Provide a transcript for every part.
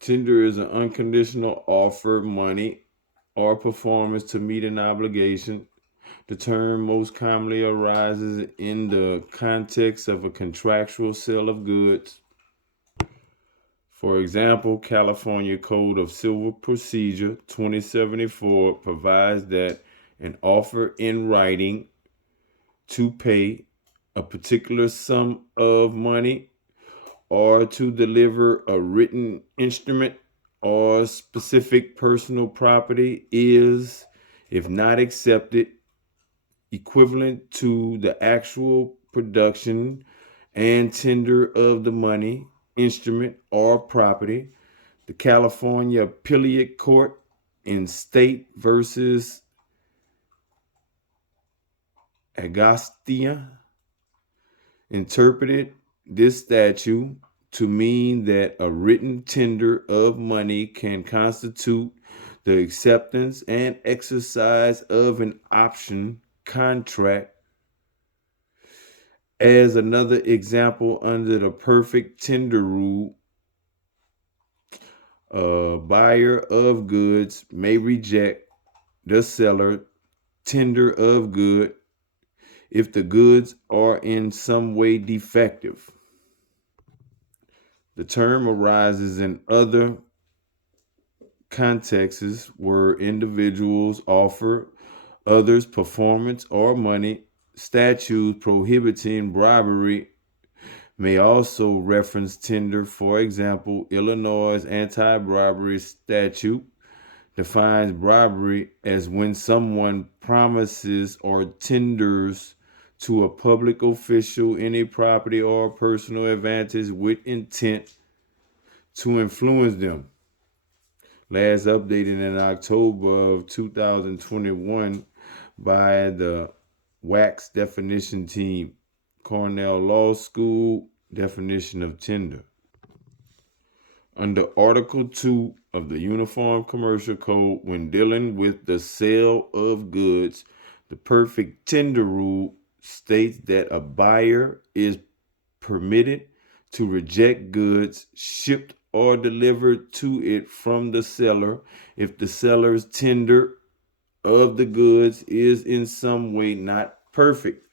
Tender is an unconditional offer, money, or performance to meet an obligation. The term most commonly arises in the context of a contractual sale of goods. For example, California Code of Civil Procedure 2074 provides that an offer in writing to pay a particular sum of money or to deliver a written instrument or specific personal property is, if not accepted, equivalent to the actual production and tender of the money, instrument, or property. The California Appellate Court in State versus Agostia interpreted this statute to mean that a written tender of money can constitute the acceptance and exercise of an option contract. As another example, under the perfect tender rule, a buyer of goods may reject the seller tender of good if the goods are in some way defective. The term arises in other contexts where individuals offer others performance or money. Statutes prohibiting bribery may also reference tender. For example, Illinois' anti-bribery statute defines bribery as when someone promises or tenders to a public official any property or personal advantage with intent to influence them. Last updated in October of 2021 by the WACS definition team, Cornell Law School definition of tender. Under Article 2 of the Uniform Commercial Code, when dealing with the sale of goods, the perfect tender rule states that a buyer is permitted to reject goods shipped or delivered to it from the seller if the seller's tender of the goods is in some way not perfect.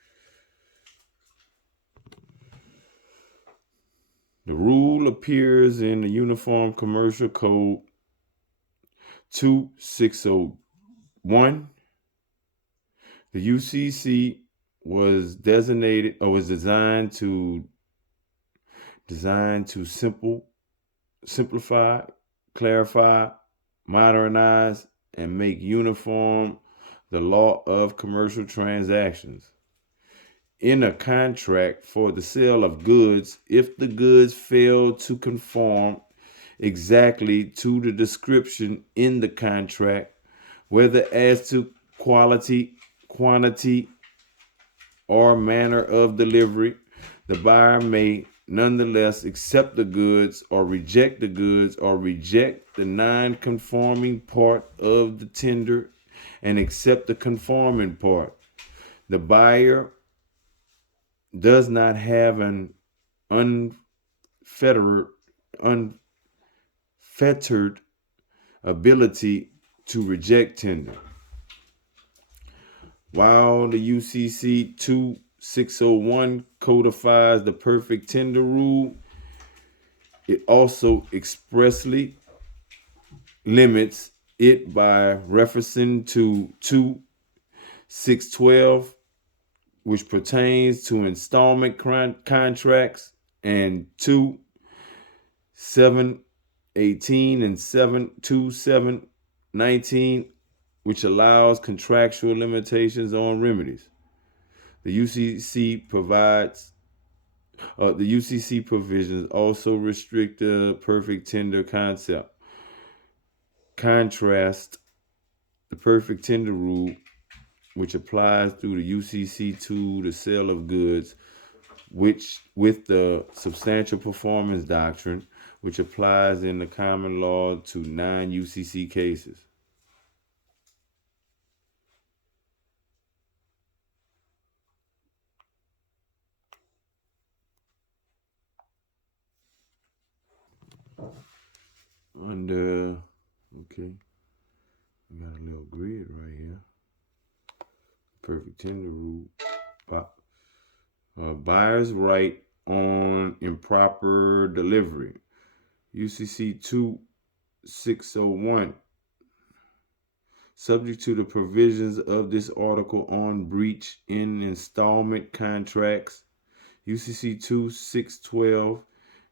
The rule appears in the Uniform Commercial Code 2601. The UCC was designed to simplify, clarify, modernize, and make uniform the law of commercial transactions. In a contract for the sale of goods, if the goods fail to conform exactly to the description in the contract, whether as to quality, quantity, or manner of delivery, the buyer may nonetheless accept the goods or reject the non-conforming part of the tender and accept the conforming part. The buyer does not have an unfettered ability to reject tender. While the UCC 2601 codifies the perfect tender rule, it also expressly limits it by referencing to 2612, which pertains to installment contracts, and 2718 and 2719, which allows contractual limitations on remedies. The UCC provisions also restrict the perfect tender concept. Contrast the perfect tender rule, which applies through the UCC to the sale of goods, which with the substantial performance doctrine, which applies in the common law to non-UCC cases. under, okay, we got a little grid right here. Perfect tender rule. Buyer's right on improper delivery. UCC 2601. Subject to the provisions of this article on breach in installment contracts, UCC 2612,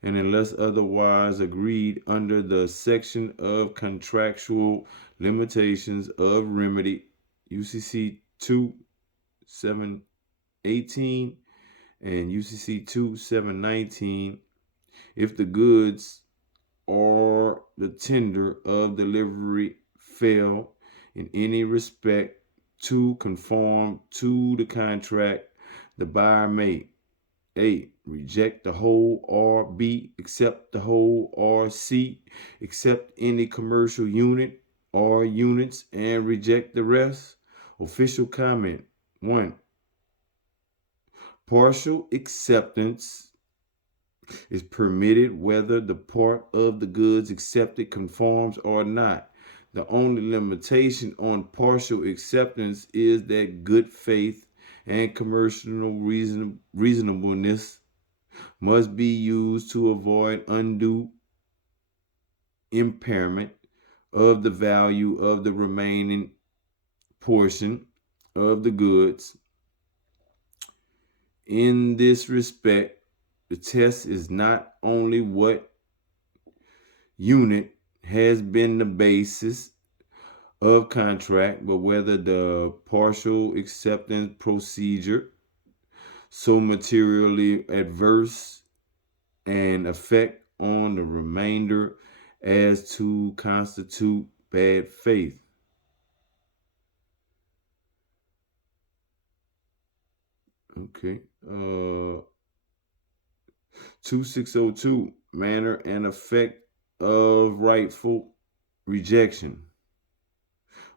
and unless otherwise agreed under the section of contractual limitations of remedy, UCC 2718 and UCC 2719, if the goods or the tender of delivery fail in any respect to conform to the contract, the buyer may A. Reject the whole, or B. Accept the whole, or C. Accept any commercial unit or units and reject the rest. Official comment. 1. Partial acceptance is permitted whether the part of the goods accepted conforms or not. The only limitation on partial acceptance is that good faith and commercial reasonableness must be used to avoid undue impairment of the value of the remaining portion of the goods. In this respect, the test is not only what unit has been the basis of contract, but whether the partial acceptance procedure so materially adverse an effect on the remainder as to constitute bad faith. Okay. 2602, manner and effect of rightful rejection.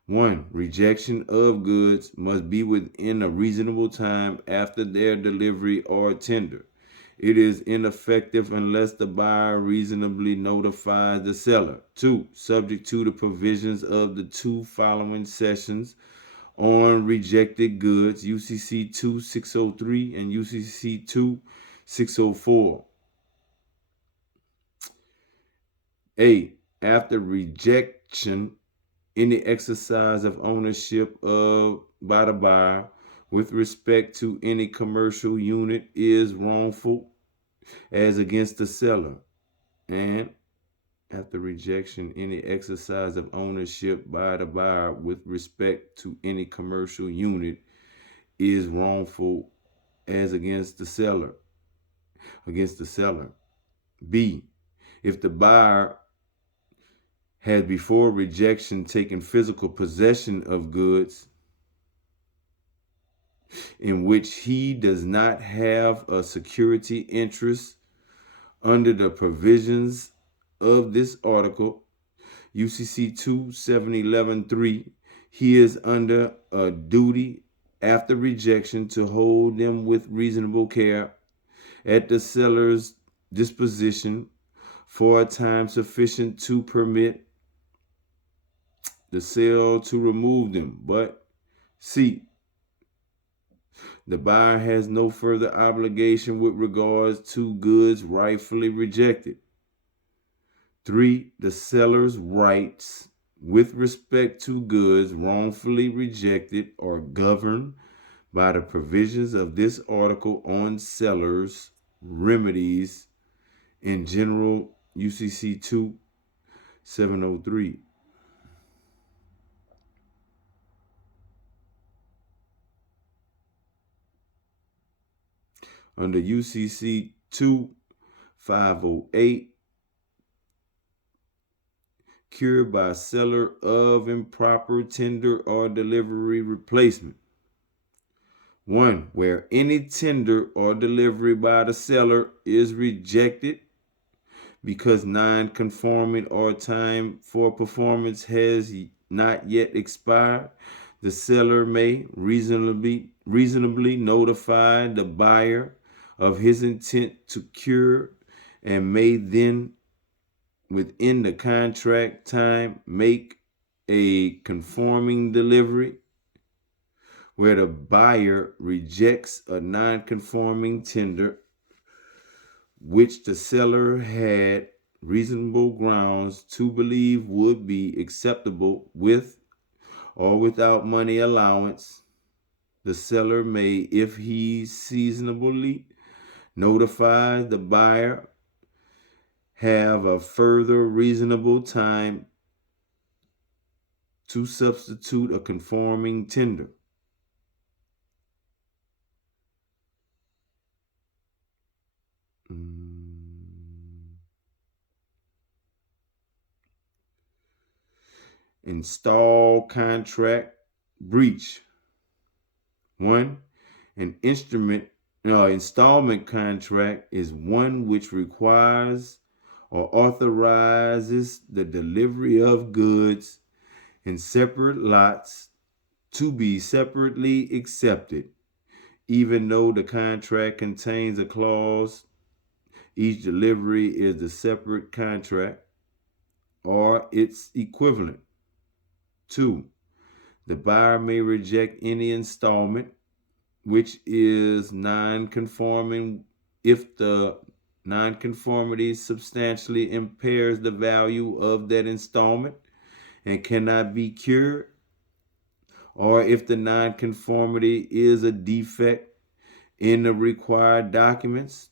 1. Rejection of goods must be within a reasonable time after their delivery or tender. It is ineffective unless the buyer reasonably notifies the seller. 2. Subject to the provisions of the two following sections on rejected goods, UCC 2603 and UCC 2604. A. After rejection, any exercise of ownership by the buyer with respect to any commercial unit is wrongful as against the seller. And after rejection, any exercise of ownership by the buyer with respect to any commercial unit is wrongful as against the seller. B. If the buyer had before rejection taken physical possession of goods in which he does not have a security interest under the provisions of this article, UCC 2711.3, he is under a duty after rejection to hold them with reasonable care at the seller's disposition for a time sufficient to permit the sale to remove them. But C. The buyer has no further obligation with regards to goods rightfully rejected. 3. The seller's rights with respect to goods wrongfully rejected are governed by the provisions of this article on sellers' remedies in general, UCC 2703. Under UCC 2508, cure by seller of improper tender or delivery replacement. 1. Where any tender or delivery by the seller is rejected because non-conforming or time for performance has not yet expired, the seller may reasonably notify the buyer of his intent to cure and may then within the contract time make a conforming delivery, where the buyer rejects a non-conforming tender which the seller had reasonable grounds to believe would be acceptable with or without money allowance. The seller may, if he seasonably notifies the buyer, have a further reasonable time to substitute a conforming tender. Install contract breach. 1. An installment contract is one which requires or authorizes the delivery of goods in separate lots to be separately accepted, even though the contract contains a clause each delivery is a separate contract or its equivalent. 2. The buyer may reject any installment which is non-conforming if the nonconformity substantially impairs the value of that installment and cannot be cured, or if the nonconformity is a defect in the required documents.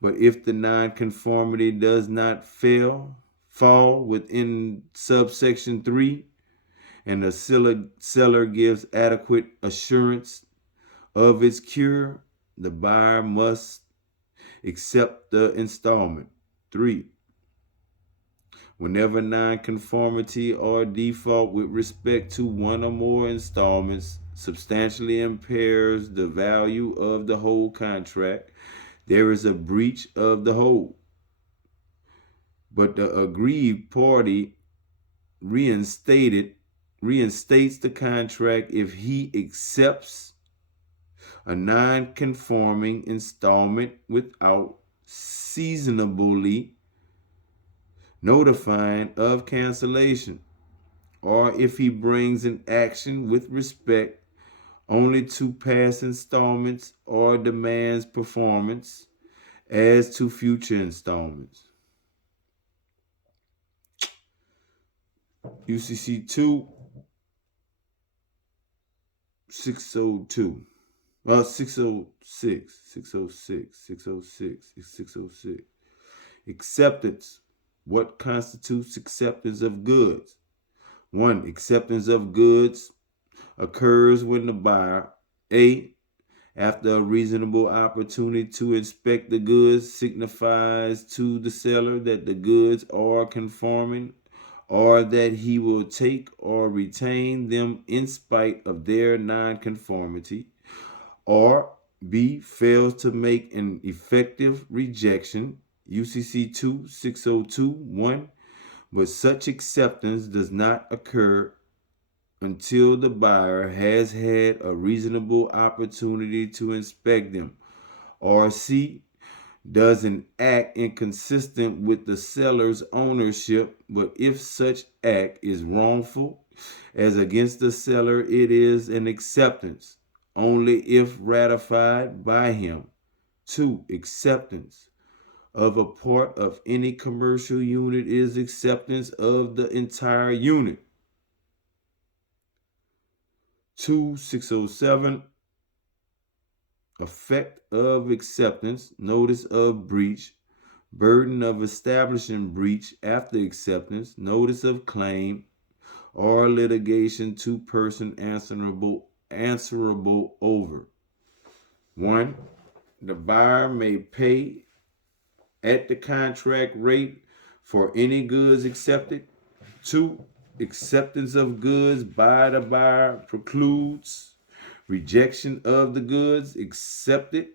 But if the nonconformity does not fall within subsection 3, and the seller gives adequate assurance of its cure, the buyer must accept the installment. 3. Whenever nonconformity or default with respect to one or more installments substantially impairs the value of the whole contract, there is a breach of the whole. But the aggrieved party reinstates the contract if he accepts a non-conforming installment without seasonably notifying of cancellation, or if he brings an action with respect only to past installments or demands performance as to future installments. UCC 2 602. 606. Acceptance. What constitutes acceptance of goods? 1. Acceptance of goods occurs when the buyer, A, after a reasonable opportunity to inspect the goods, signifies to the seller that the goods are conforming, or that he will take or retain them in spite of their nonconformity, or B, fails to make an effective rejection, UCC 2 602 1, but such acceptance does not occur until the buyer has had a reasonable opportunity to inspect them, or C, does an act inconsistent with the seller's ownership, but if such act is wrongful as against the seller, it is an acceptance only if ratified by him. 2. Acceptance of a part of any commercial unit is acceptance of the entire unit. 2 607. Effect of acceptance, notice of breach, burden of establishing breach after acceptance, notice of claim, or litigation to person answerable over. 1. The buyer may pay at the contract rate for any goods accepted. 2. Acceptance of goods by the buyer precludes rejection of the goods accepted,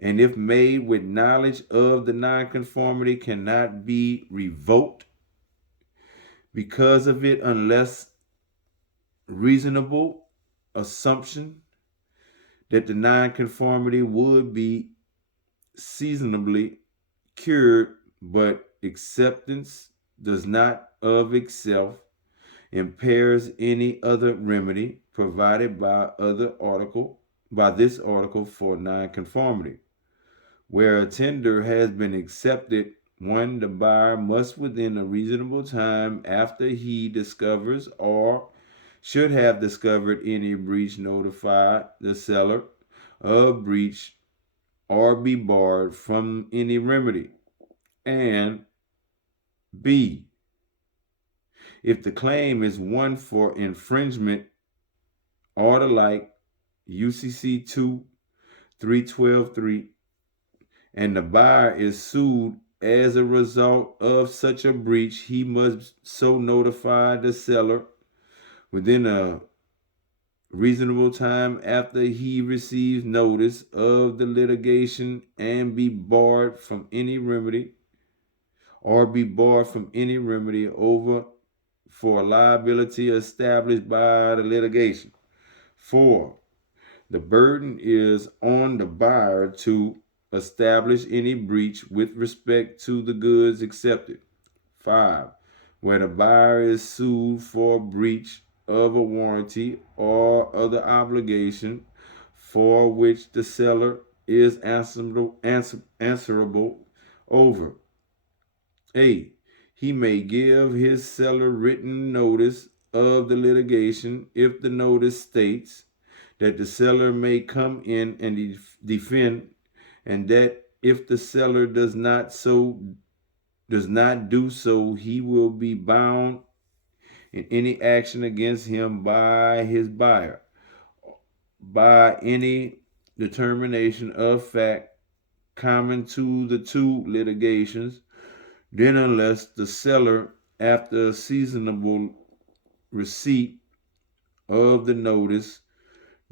and if made with knowledge of the nonconformity, cannot be revoked because of it unless reasonable assumption that the nonconformity would be seasonably cured, but acceptance does not of itself impairs any other remedy provided by this article for nonconformity. Where a tender has been accepted, one, the buyer must within a reasonable time after he discovers or should have discovered any breach notify the seller of breach or be barred from any remedy. And B, if the claim is one for infringement or the like, UCC 2 312.3, and the buyer is sued as a result of such a breach, he must so notify the seller within a reasonable time after he receives notice of the litigation and be barred from any remedy over for liability established by the litigation. 4. The burden is on the buyer to establish any breach with respect to the goods accepted. 5. Where the buyer is sued for breach of a warranty or other obligation for which the seller is answerable over. 8. He may give his seller written notice of the litigation if the notice states that the seller may come in and defend, and that if the seller does not do so, he will be bound in any action against him by his buyer by any determination of fact common to the two litigations, then unless the seller, after a seasonable receipt of the notice,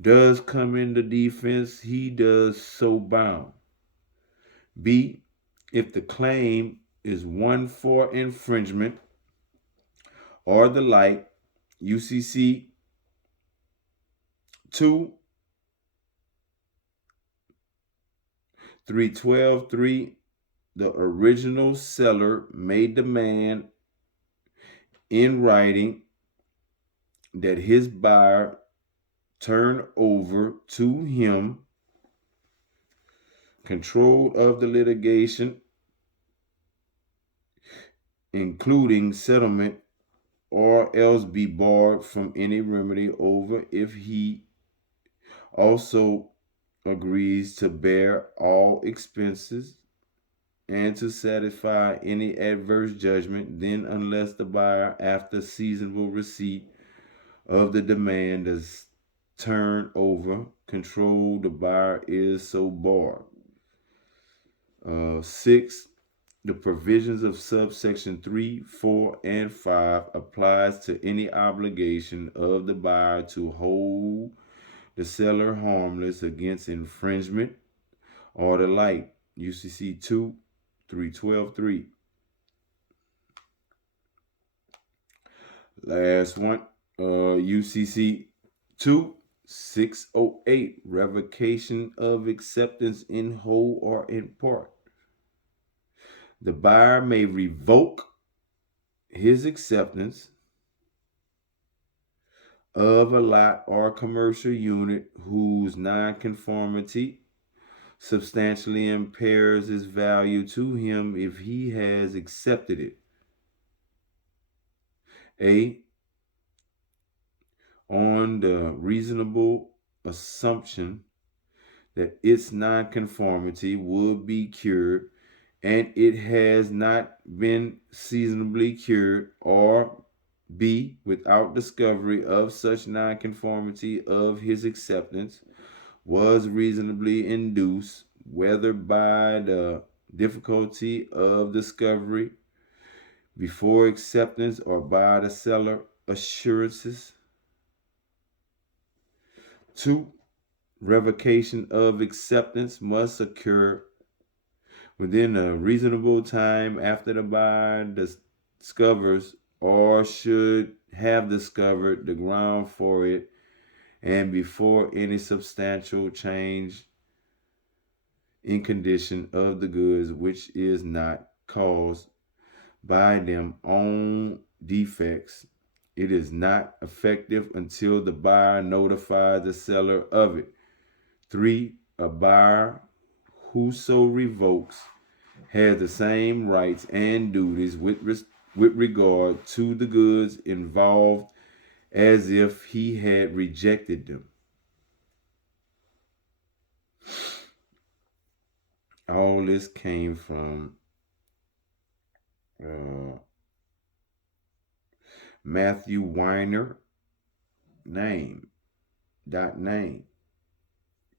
does come into defense, he does so bound. B, if the claim is one for infringement or the like, UCC 2 312.3, the original seller may demand in writing that his buyer turn over to him control of the litigation, including settlement, or else be barred from any remedy over if he also agrees to bear all expenses and to satisfy any adverse judgment, then unless the buyer, after seasonable receipt of the demand, does turn over control, the buyer is so barred. 6. The provisions of subsection 3, 4, and 5 applies to any obligation of the buyer to hold the seller harmless against infringement or the like. UCC 2 312.3. Last one, UCC 2 608, revocation of acceptance in whole or in part. The buyer may revoke his acceptance of a lot or commercial unit whose nonconformity substantially impairs its value to him if he has accepted it. A, on the reasonable assumption that its nonconformity would be cured and it has not been seasonably cured, or B, without discovery of such nonconformity of his acceptance was reasonably induced, whether by the difficulty of discovery before acceptance or by the seller assurances. 2. Revocation of acceptance must occur within a reasonable time after the buyer discovers or should have discovered the ground for it, and before any substantial change in condition of the goods which is not caused by them own defects. It is not effective until the buyer notifies the seller of it. 3. A buyer who so revokes has the same rights and duties with regard to the goods involved as if he had rejected them. All this came from Matthew Weiner, name,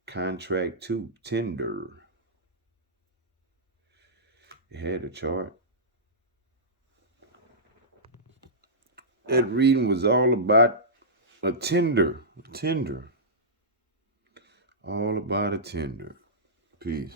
contract 2, tender. It had a chart. That reading was all about a tender. All about a tender. Peace.